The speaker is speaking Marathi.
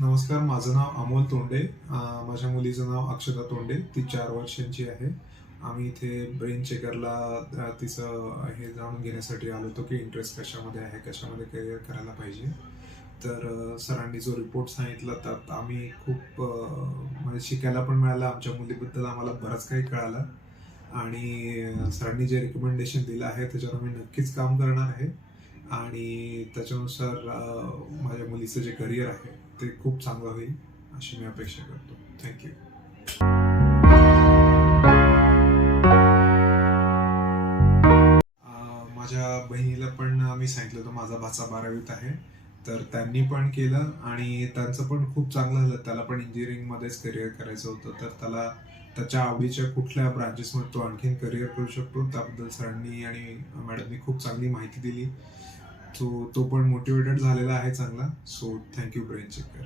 नमस्कार, माझं नाव अमोल तोंडे. माझ्या मुलीचं नाव अक्षता तोंडे. ती 4 वर्षांची आहे. आम्ही इथे ब्रेन चेकरला तिचं हे जाणून घेण्यासाठी आलो होतो की इंटरेस्ट कशामध्ये आहे, कशामध्ये करिअर करायला पाहिजे. तर सरांनी जो रिपोर्ट सांगितला त्यात आम्ही खूप म्हणजे शिकायला पण मिळालं. आमच्या मुलीबद्दल आम्हाला बरंच काही कळालं आणि सरांनी जे रिकमेंडेशन दिलं आहे त्याच्यावर मी नक्कीच काम करणार आहे आणि त्याच्यानुसार माझ्या मुलीचं जे करिअर आहे ते खूप चांगलं होईल अशी मी अपेक्षा करतो. थँक्यू. माझ्या बहिणीला पण मी सांगितलं होतं, माझा भाचा 12वीत आहे. तर त्यांनी पण केलं आणि त्यांचं पण खूप चांगलं झालं. त्याला पण इंजिनिअरिंगमध्येच करिअर करायचं होतं. तर त्याला त्याच्या आवडीच्या कुठल्या ब्रांचेसमध्ये तो आणखीन करिअर करू शकतो त्याबद्दल सरांनी आणि मॅडमनी खूप चांगली माहिती दिली. तो पण मोटिवेटेड झालेला आहे चांगला. So thank you brain checker.